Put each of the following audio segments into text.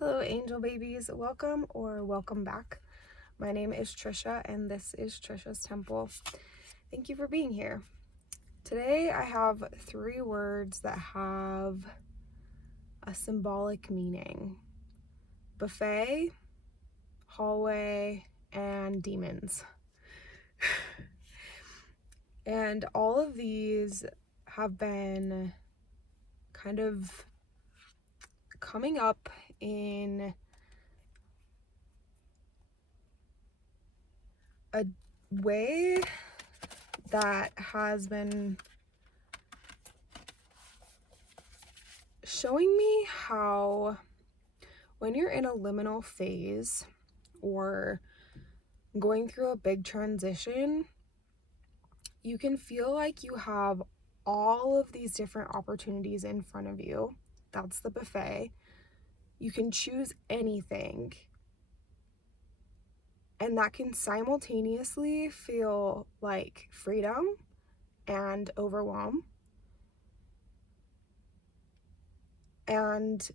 Hello, angel babies. Welcome or welcome back. My name is Trisha, and this is Trisha's Temple. Thank you for being here. Today, I have 3 words that have a symbolic meaning: buffet, hallway, and demons. And all of these have been kind of coming up in a way that has been showing me how when you're in a liminal phase or going through a big transition, you can feel like you have all of these different opportunities in front of you. That's the buffet. You can choose anything. And that can simultaneously feel like freedom and overwhelm. And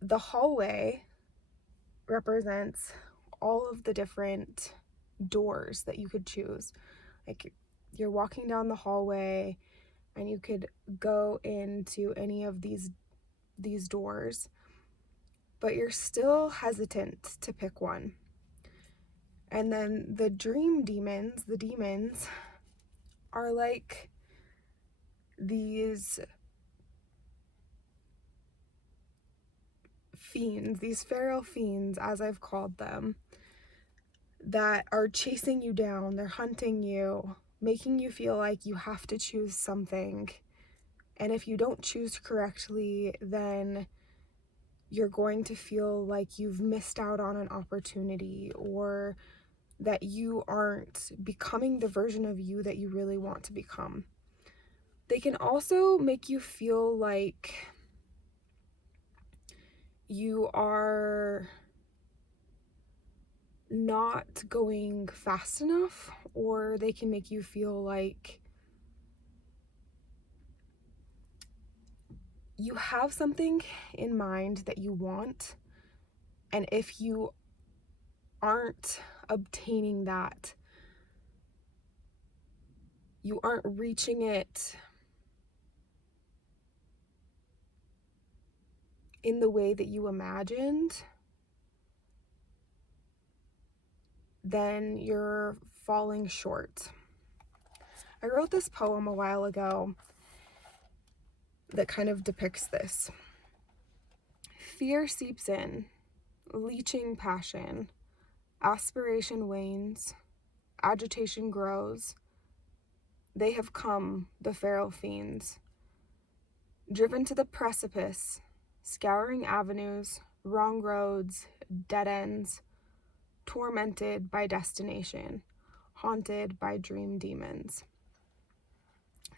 the hallway represents all of the different doors that you could choose. Like, you're walking down the hallway and you could go into any of these doors, but you're still hesitant to pick one. And then the demons are like these fiends, these feral fiends, as I've called them, that are chasing you down. They're hunting you, making you feel like you have to choose something. And if you don't choose correctly, then you're going to feel like you've missed out on an opportunity, or that you aren't becoming the version of you that you really want to become. They can also make you feel like you are not going fast enough, or they can make you feel like you have something in mind that you want, and if you aren't obtaining that, you aren't reaching it in the way that you imagined, then you're falling short. I wrote this poem a while ago that kind of depicts this. Fear seeps in, leeching passion. Aspiration wanes, agitation grows. They have come, the feral fiends, driven to the precipice, scouring avenues, wrong roads, dead ends, tormented by destination, haunted by dream demons.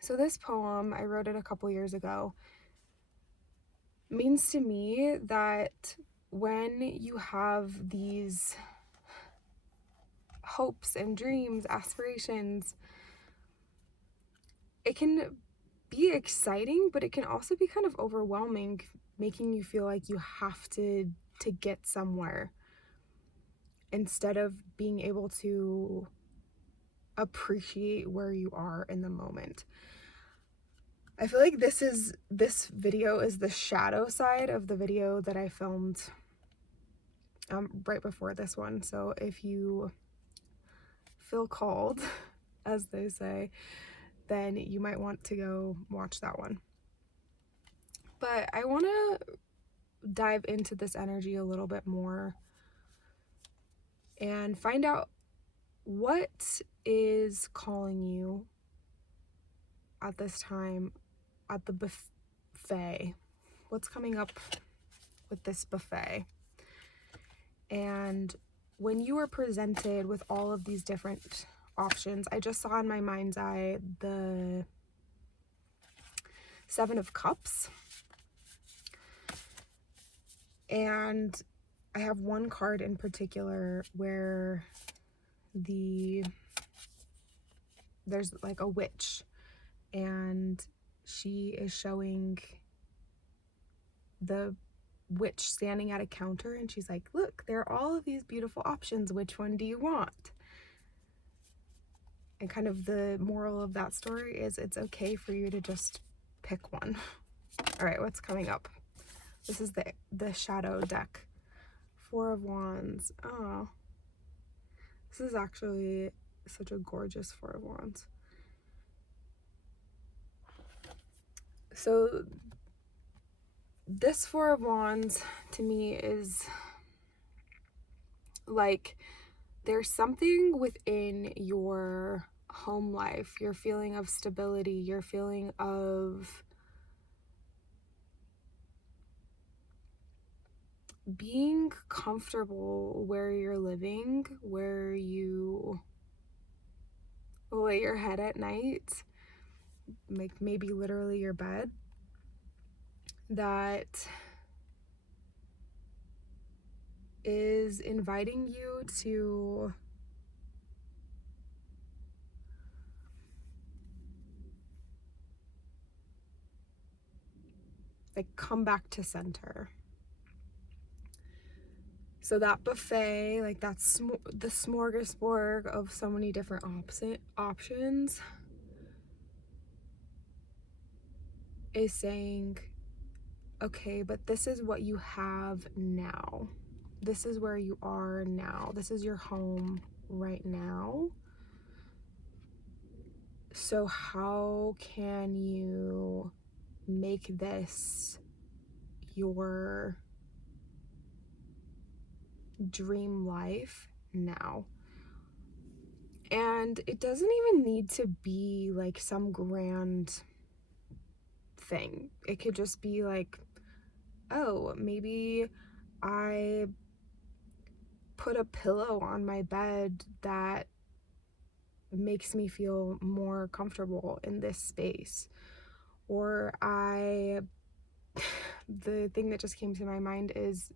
So this poem, I wrote it a couple years ago, means to me that when you have these hopes and dreams, aspirations, it can be exciting, but it can also be kind of overwhelming, making you feel like you have to get somewhere instead of being able to appreciate where you are in the moment. I feel like this video is the shadow side of the video that I filmed right before this one. So if you feel called, as they say, then you might want to go watch that one. But I want to dive into this energy a little bit more and find out what is calling you at this time at the buffet. What's coming up with this buffet? And when you are presented with all of these different options, I just saw in my mind's eye the 7 of Cups. And I have one card in particular where there's like a witch, and she is showing the witch standing at a counter, and she's like, look, there are all of these beautiful options. Which one do you want? And kind of the moral of that story is it's okay for you to just pick one. All right, what's coming up? This is the shadow deck. Four of Wands. Oh, this is actually such a gorgeous Four of Wands. So this Four of Wands to me is like there's something within your home life, your feeling of stability, your feeling of being comfortable where you're living, where you lay your head at night, like maybe literally your bed, that is inviting you to like come back to center. So that buffet, like that's the smorgasbord of so many different options, is saying, okay, but this is what you have now. This is where you are now. This is your home right now. So how can you make this your dream life now? And it doesn't even need to be like some grand thing. It could just be like, oh, maybe I put a pillow on my bed that makes me feel more comfortable in this space. Or the thing that just came to my mind is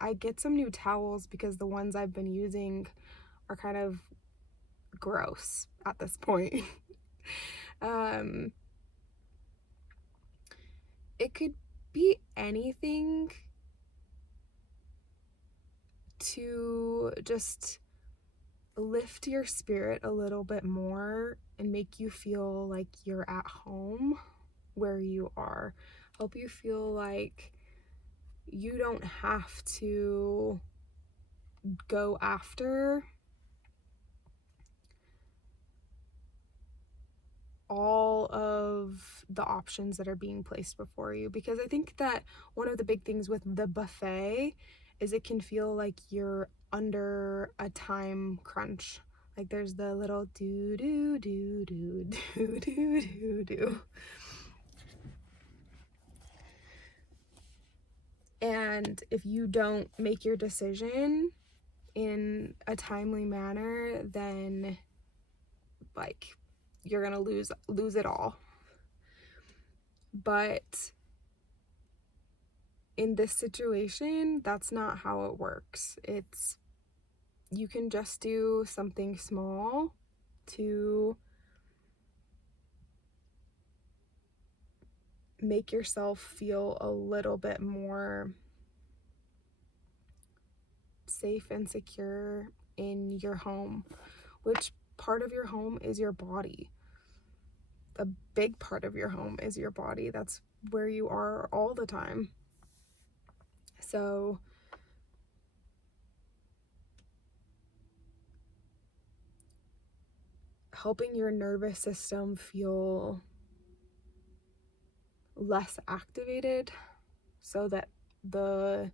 I get some new towels because the ones I've been using are kind of gross at this point. It could be anything to just lift your spirit a little bit more and make you feel like you're at home where you are. Help you feel like you don't have to go after all of the options that are being placed before you. Because I think that one of the big things with the buffet is it can feel like you're under a time crunch. Like there's the little do do do do do do do do. And if you don't make your decision in a timely manner, then like you're gonna lose it all. But in this situation, that's not how it works. It's you can just do something small to make yourself feel a little bit more safe and secure in your home. Which part of your home is your body? A big part of your home is your body. That's where you are all the time. So helping your nervous system feel less activated so that the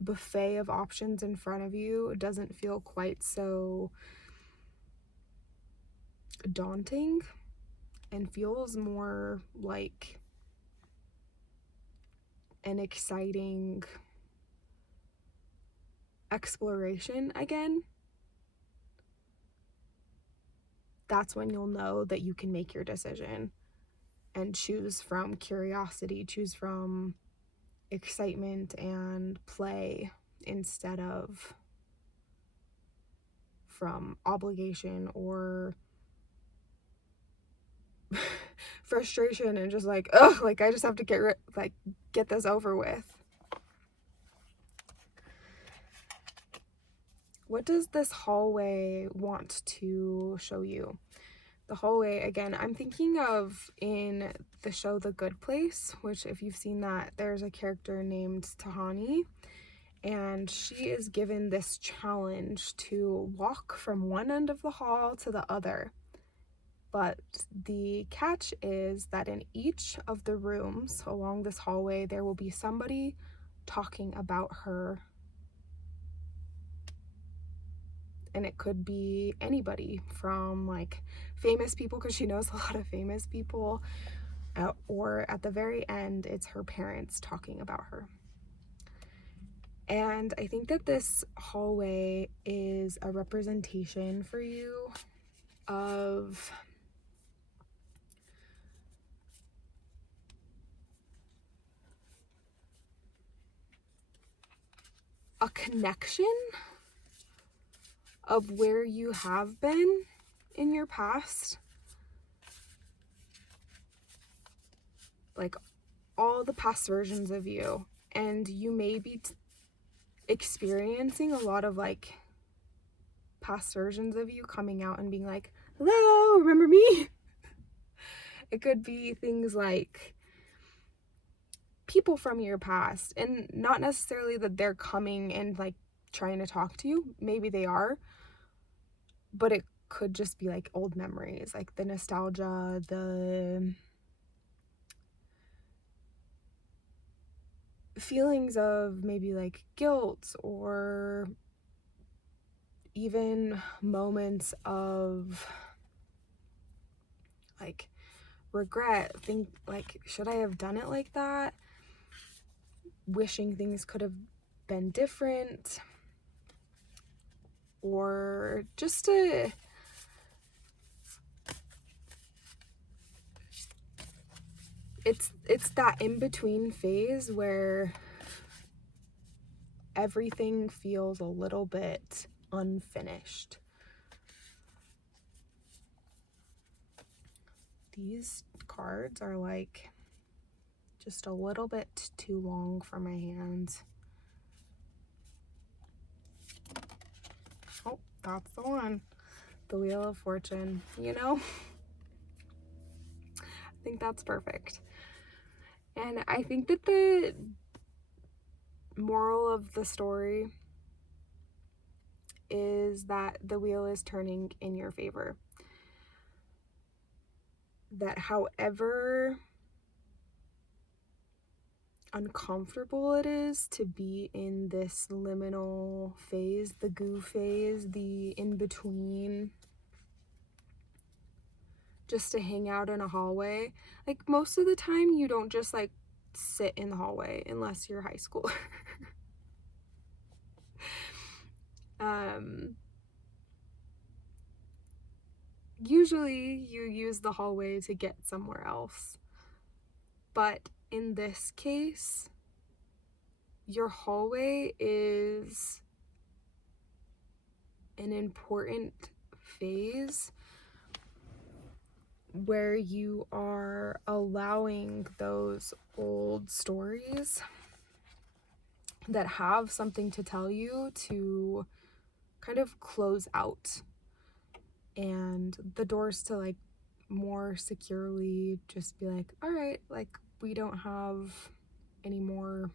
buffet of options in front of you doesn't feel quite so daunting and feels more like an exciting exploration again. That's when you'll know that you can make your decision and choose from curiosity, choose from excitement and play instead of from obligation or frustration and just like, ugh, like I just have to get this over with. What does this hallway want to show you? The hallway, again, I'm thinking of in the show The Good Place, which if you've seen that, there's a character named Tahani, and she is given this challenge to walk from one end of the hall to the other. But the catch is that in each of the rooms along this hallway, there will be somebody talking about her. And it could be anybody from like famous people, because she knows a lot of famous people, or at the very end, it's her parents talking about her. And I think that this hallway is a representation for you of a connection of where you have been in your past, like all the past versions of you, and you may be experiencing a lot of like past versions of you coming out and being like, hello, remember me? It could be things like people from your past, and not necessarily that they're coming and like trying to talk to you. Maybe they are, but it could just be like old memories, like the nostalgia, the feelings of maybe like guilt, or even moments of like regret, think like, should I have done it like that? Wishing things could have been different, or just it's that in-between phase where everything feels a little bit unfinished. These cards are like just a little bit too long for my hands. Oh, that's the one. The Wheel of Fortune, you know? I think that's perfect. And I think that the moral of the story is that the wheel is turning in your favor. That however uncomfortable it is to be in this liminal phase, the goo phase, the in-between, just to hang out in a hallway. Like most of the time you don't just like sit in the hallway unless you're high school. Usually you use the hallway to get somewhere else. But in this case, your hallway is an important phase where you are allowing those old stories that have something to tell you to kind of close out, and the doors to like more securely just be like, all right, like we don't have any more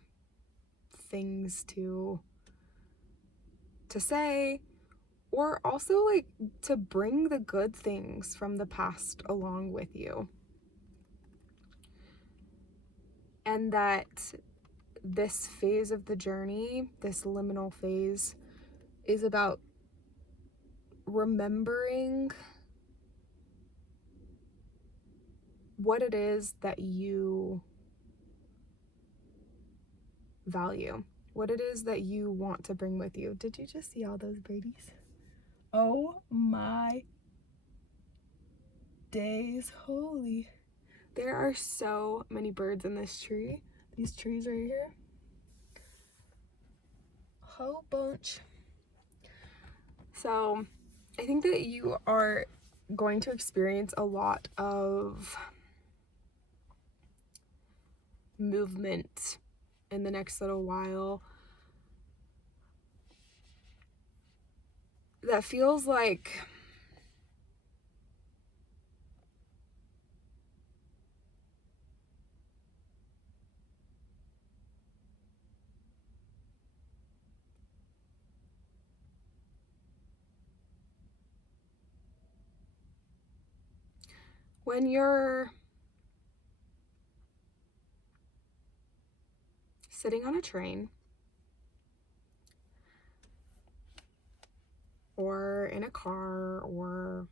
things to say, or also like to bring the good things from the past along with you. And that this phase of the journey, this liminal phase, is about remembering what it is that you value, what it is that you want to bring with you. Did you just see all those birdies? Oh my days, holy. There are so many birds in this tree. These trees right here. Whole bunch. So I think that you are going to experience a lot of movement in the next little while. that feels like when you're sitting on a train or in a car or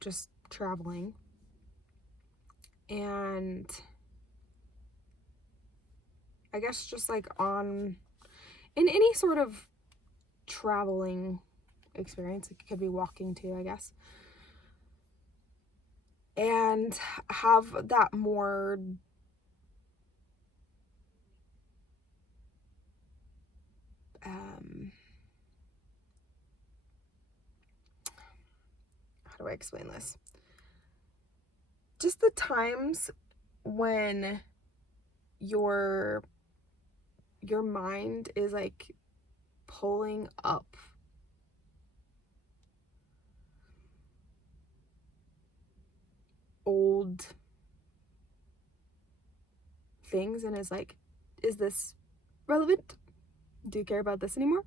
just traveling, and I guess just like in any sort of traveling experience, it could be walking too, I guess, and have that more how do I explain this? Just the times when your mind is like pulling up old things and is like, is this relevant? Do you care about this anymore?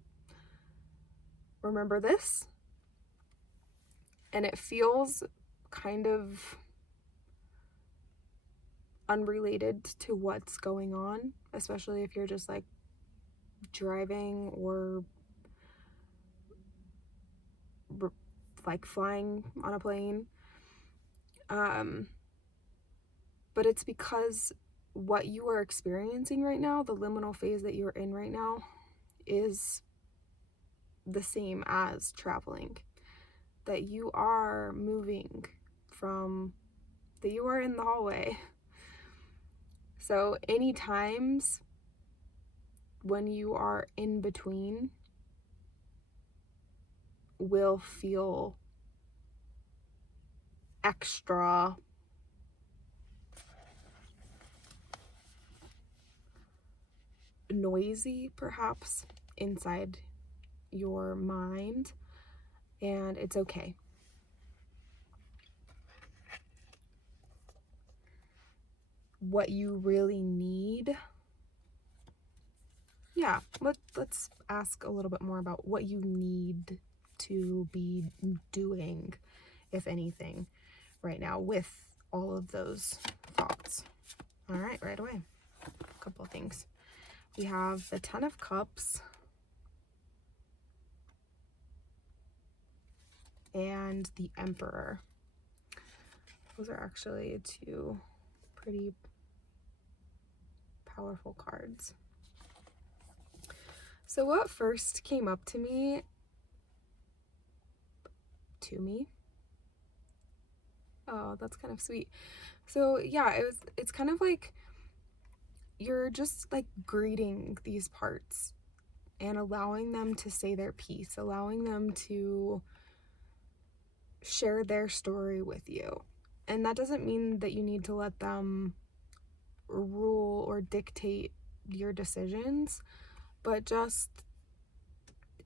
Remember this? And it feels kind of unrelated to what's going on, especially if you're just like driving or like flying on a plane. But it's because what you are experiencing right now, the liminal phase that you're in right now, is the same as traveling. That you are moving that you are in the hallway. So any times when you are in between will feel extra noisy, perhaps, inside your mind, and it's okay. What you really need, let's ask a little bit more about what you need to be doing, if anything, right now with all of those thoughts. All right, right away. A couple of things. We have the Ten of Cups and the Emperor. Those are actually two pretty powerful cards. So what first came up to me, oh, that's kind of sweet. So yeah, it's kind of like you're just like greeting these parts and allowing them to say their piece, allowing them to share their story with you. And that doesn't mean that you need to let them rule or dictate your decisions, but just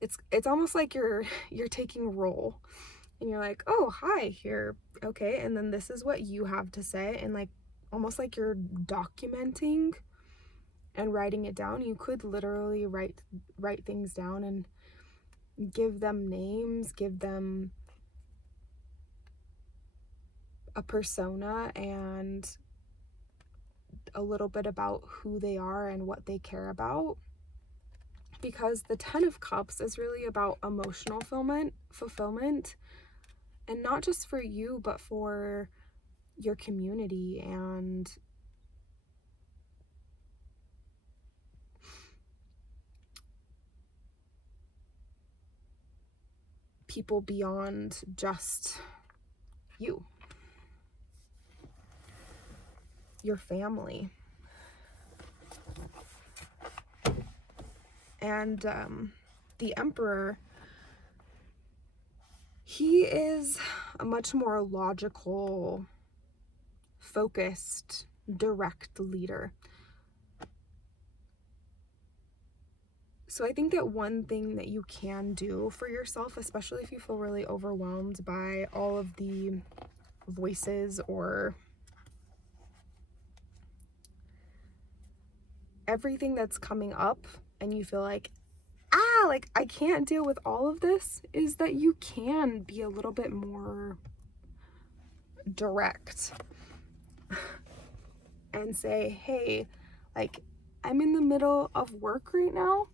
it's almost like you're taking a role and you're like, oh, hi, here, okay, and then this is what you have to say, and like almost like you're documenting and writing it down. You could literally write things down and give them names, give them a persona and a little bit about who they are and what they care about. Because the Ten of Cups is really about emotional fulfillment, and not just for you, but for your community and people beyond just you, your family. And the Emperor, he is a much more logical, focused, direct leader. So I think that one thing that you can do for yourself, especially if you feel really overwhelmed by all of the voices or everything that's coming up, and you feel like, like I can't deal with all of this, is that you can be a little bit more direct and say, hey, like, I'm in the middle of work right now.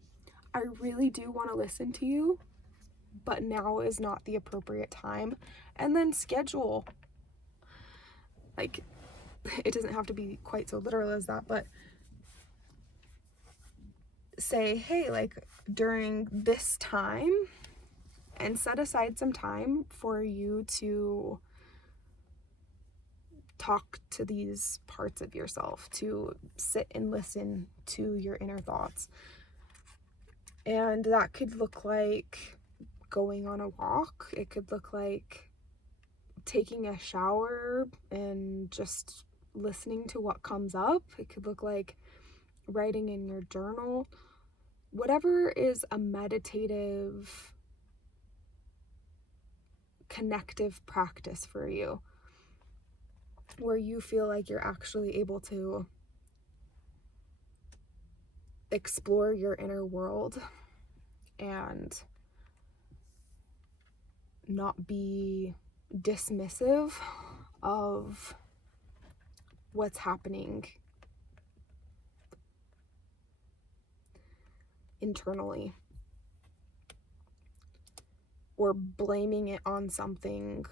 I really do want to listen to you, but now is not the appropriate time. And then schedule, like, it doesn't have to be quite so literal as that, but say, hey, like, during this time, and set aside some time for you to talk to these parts of yourself, to sit and listen to your inner thoughts. And that could look like going on a walk. It could look like taking a shower and just listening to what comes up. It could look like writing in your journal. Whatever is a meditative, connective practice for you, where you feel like you're actually able to explore your inner world and not be dismissive of what's happening internally, or blaming it on something,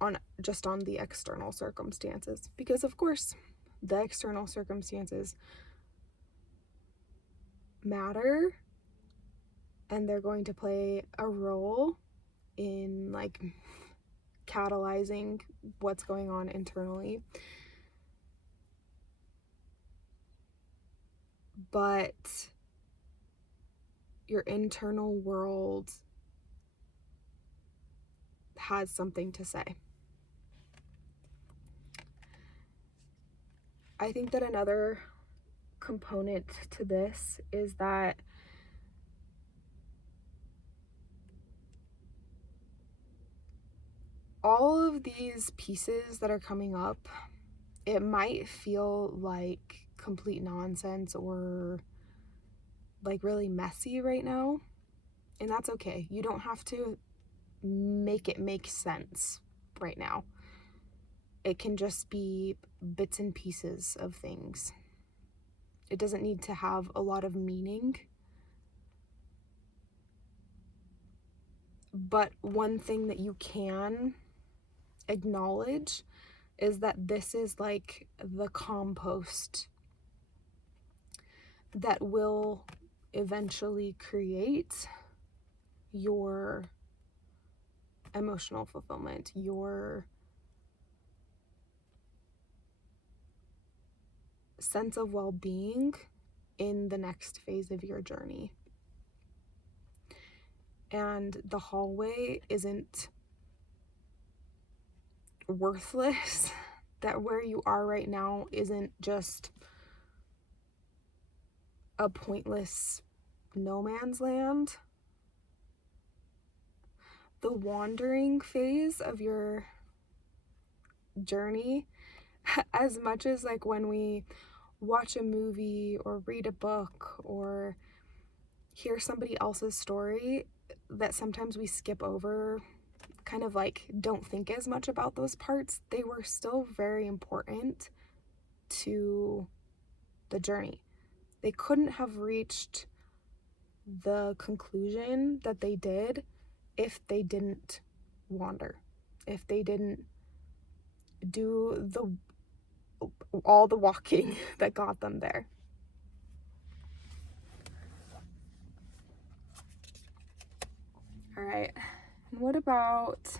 on the external circumstances, because of course the external circumstances matter, and they're going to play a role in like catalyzing what's going on internally. But your internal world has something to say. I think that another component to this is that all of these pieces that are coming up, it might feel like complete nonsense or like really messy right now, and that's okay. You don't have to make it make sense right now. It can just be bits and pieces of things. It doesn't need to have a lot of meaning. But one thing that you can acknowledge is that this is like the compost that will eventually create your emotional fulfillment, your sense of well-being in the next phase of your journey. And the hallway isn't worthless. That where you are right now isn't just a pointless no man's land. The wandering phase of your journey, as much as like when we watch a movie or read a book or hear somebody else's story, that sometimes we skip over, kind of like don't think as much about those parts, they were still very important to the journey. They couldn't have reached the conclusion that they did if they didn't wander, if they didn't do all the walking that got them there. All right. And what about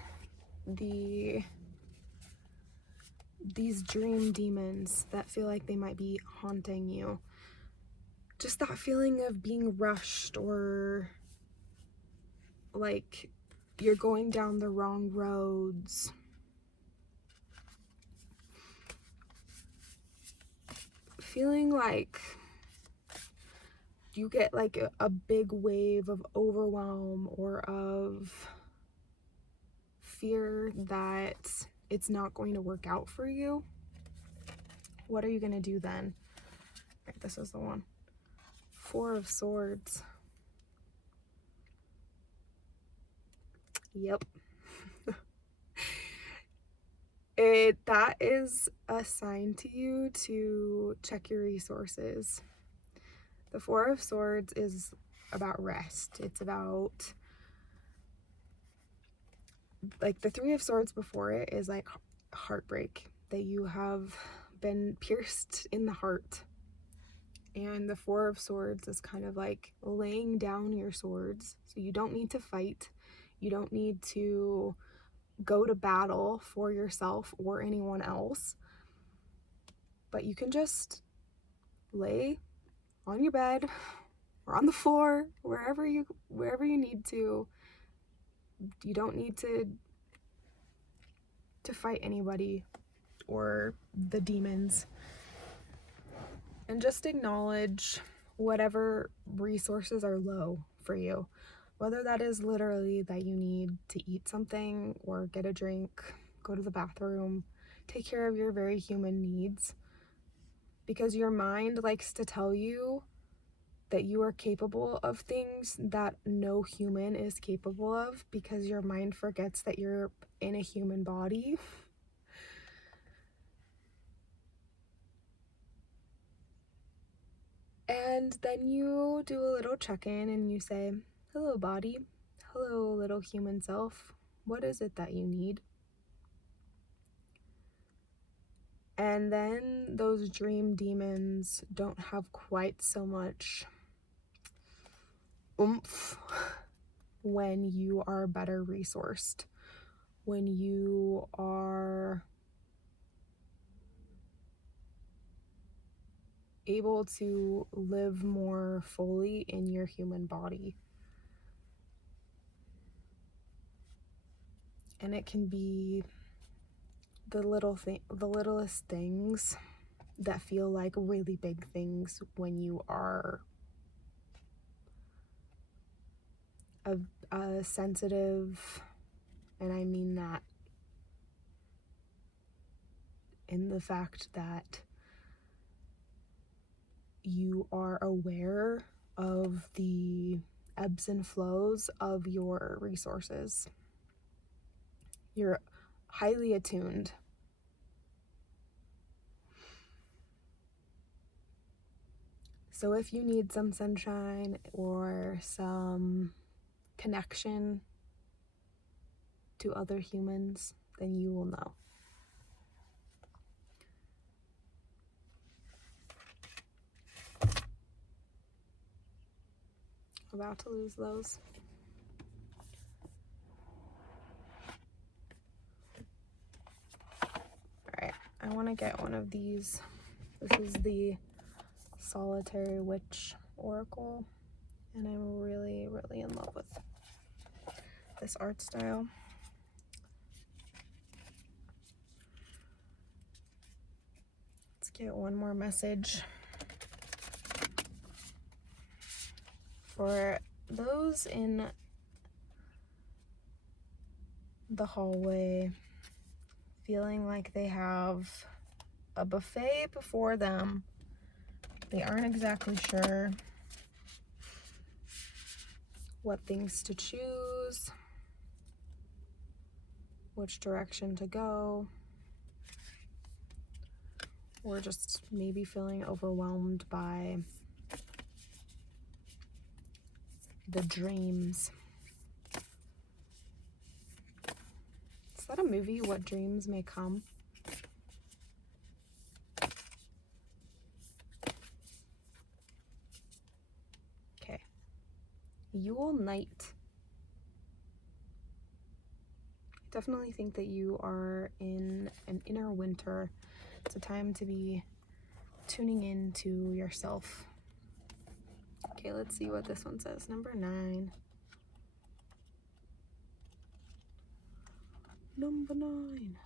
these dream demons that feel like they might be haunting you? Just that feeling of being rushed, or like you're going down the wrong roads. Feeling like you get like a big wave of overwhelm or of fear that it's not going to work out for you, what are you going to do then? Right, this is the one. Four of Swords. Yep. That is a sign to you to check your resources. The Four of Swords is about rest. It's about, like, the Three of Swords before it is like heartbreak, that you have been pierced in the heart. And the Four of Swords is kind of like laying down your swords. So you don't need to fight. You don't need to go to battle for yourself or anyone else. But you can just lay on your bed or on the floor, wherever you need to. You don't need to fight anybody or the demons. And just acknowledge whatever resources are low for you. Whether that is literally that you need to eat something or get a drink, go to the bathroom, take care of your very human needs. Because your mind likes to tell you that you are capable of things that no human is capable of, because your mind forgets that you're in a human body. And then you do a little check-in and you say, hello body, hello little human self, what is it that you need? And then those dream demons don't have quite so much oomph when you are better resourced, when you are able to live more fully in your human body. And it can be the littlest things that feel like really big things when you are a sensitive, and I mean that in the fact that you are aware of the ebbs and flows of your resources. You're highly attuned. So if you need some sunshine or some connection to other humans, then you will know. About to lose those. Alright, I want to get one of these. This is the Solitary Witch Oracle, and I'm really, really in love with this art style. Let's get one more message. For those in the hallway feeling like they have a buffet before them, they aren't exactly sure what things to choose, which direction to go, or just maybe feeling overwhelmed by the dreams. Is that a movie, What Dreams May Come? Okay. Yule Night. I definitely think that you are in an inner winter. It's a time to be tuning in to yourself. Okay, let's see what this one says. Number 9. Number 9.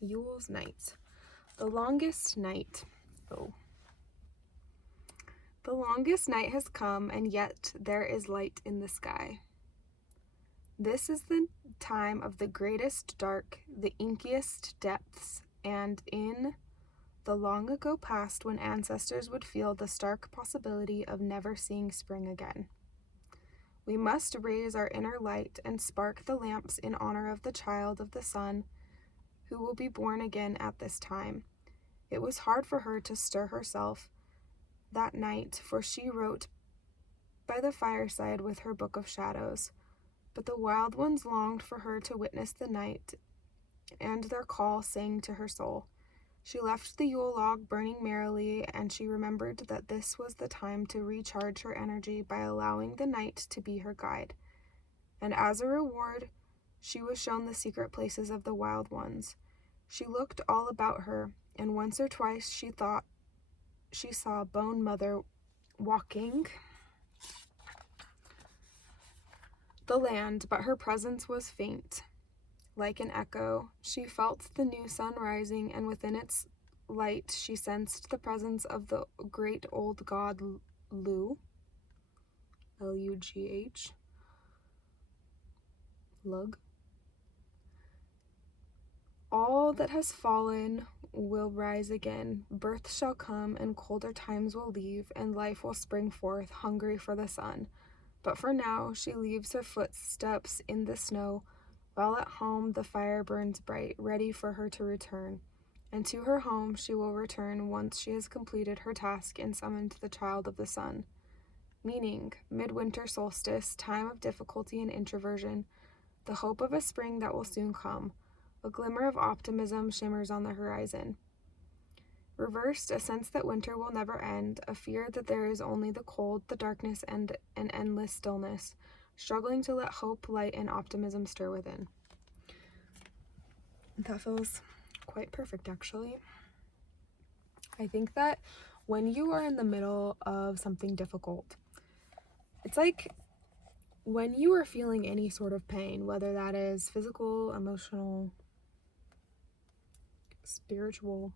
Yule's night. The longest night. Oh. The longest night has come, and yet there is light in the sky. This is the time of the greatest dark, the inkiest depths, and in the long ago past when ancestors would feel the stark possibility of never seeing spring again. We must raise our inner light and spark the lamps in honor of the child of the sun who will be born again at this time. It was hard for her to stir herself that night, for she wrote by the fireside with her book of shadows. But the wild ones longed for her to witness the night, and their call sang to her soul. She left the Yule log burning merrily, and she remembered that this was the time to recharge her energy by allowing the night to be her guide. And as a reward, she was shown the secret places of the wild ones. She looked all about her, and once or twice she thought she saw Bone Mother walking the land, but her presence was faint. Like an echo, she felt the new sun rising, and within its light she sensed the presence of the great old god Lu, L-U-G-H, Lug. All that has fallen will rise again. Birth shall come, and colder times will leave, and life will spring forth, hungry for the sun. But for now, she leaves her footsteps in the snow, while at home the fire burns bright, ready for her to return. And to her home she will return once she has completed her task and summoned the child of the sun. Meaning, midwinter solstice, time of difficulty and introversion, the hope of a spring that will soon come. A glimmer of optimism shimmers on the horizon. Reversed, a sense that winter will never end, a fear that there is only the cold, the darkness, and an endless stillness, struggling to let hope, light, and optimism stir within. That feels quite perfect, actually. I think that when you are in the middle of something difficult, it's like when you are feeling any sort of pain, whether that is physical, emotional, spiritual,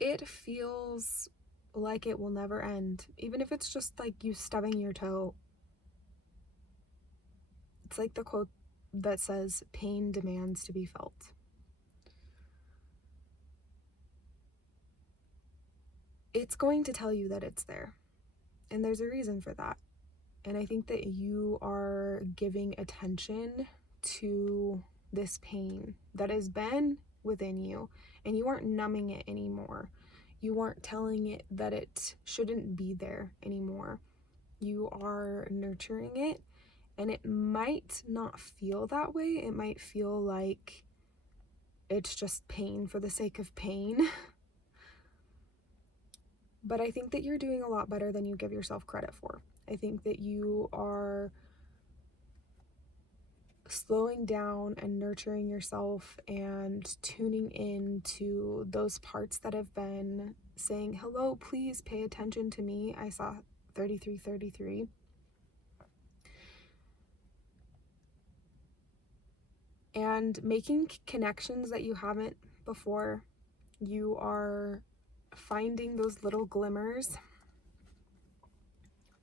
it feels like it will never end. Even if it's just like you stubbing your toe. It's like the quote that says, pain demands to be felt. It's going to tell you that it's there. And there's a reason for that. And I think that you are giving attention to this pain that has been within you, and you aren't numbing it anymore. You aren't telling it that it shouldn't be there anymore. You are nurturing it, and it might not feel that way. It might feel like it's just pain for the sake of pain. But I think that you're doing a lot better than you give yourself credit for. I think that you are slowing down and nurturing yourself and tuning in to those parts that have been saying, hello, please pay attention to me. I saw 3333. And making connections that you haven't before. You are finding those little glimmers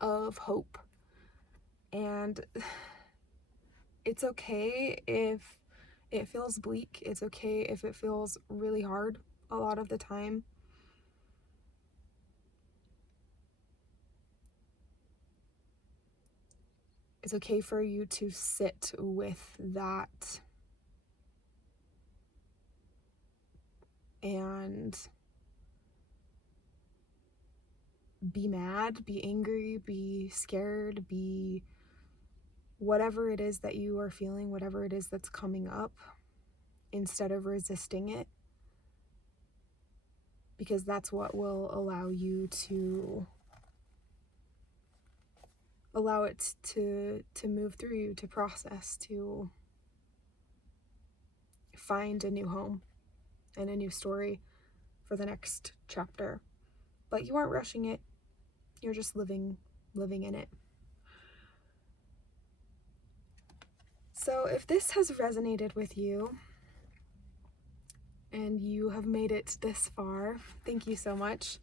of hope. And it's okay if it feels bleak. It's okay if it feels really hard a lot of the time. It's okay for you to sit with that and be mad, be angry, be scared, be whatever it is that you are feeling, whatever it is that's coming up, instead of resisting it, because that's what will allow you to allow it to move through you, to process, to find a new home and a new story for the next chapter. But you aren't rushing it. You're just living in it. So if this has resonated with you, and you have made it this far. Thank you so much.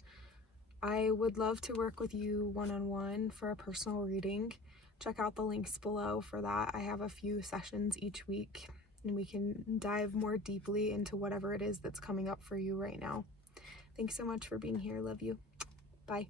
I would love to work with you one-on-one for a personal reading. Check out the links below for that. I have a few sessions each week, and we can dive more deeply into whatever it is that's coming up for you right now. Thanks so much for being here. Love you. Bye.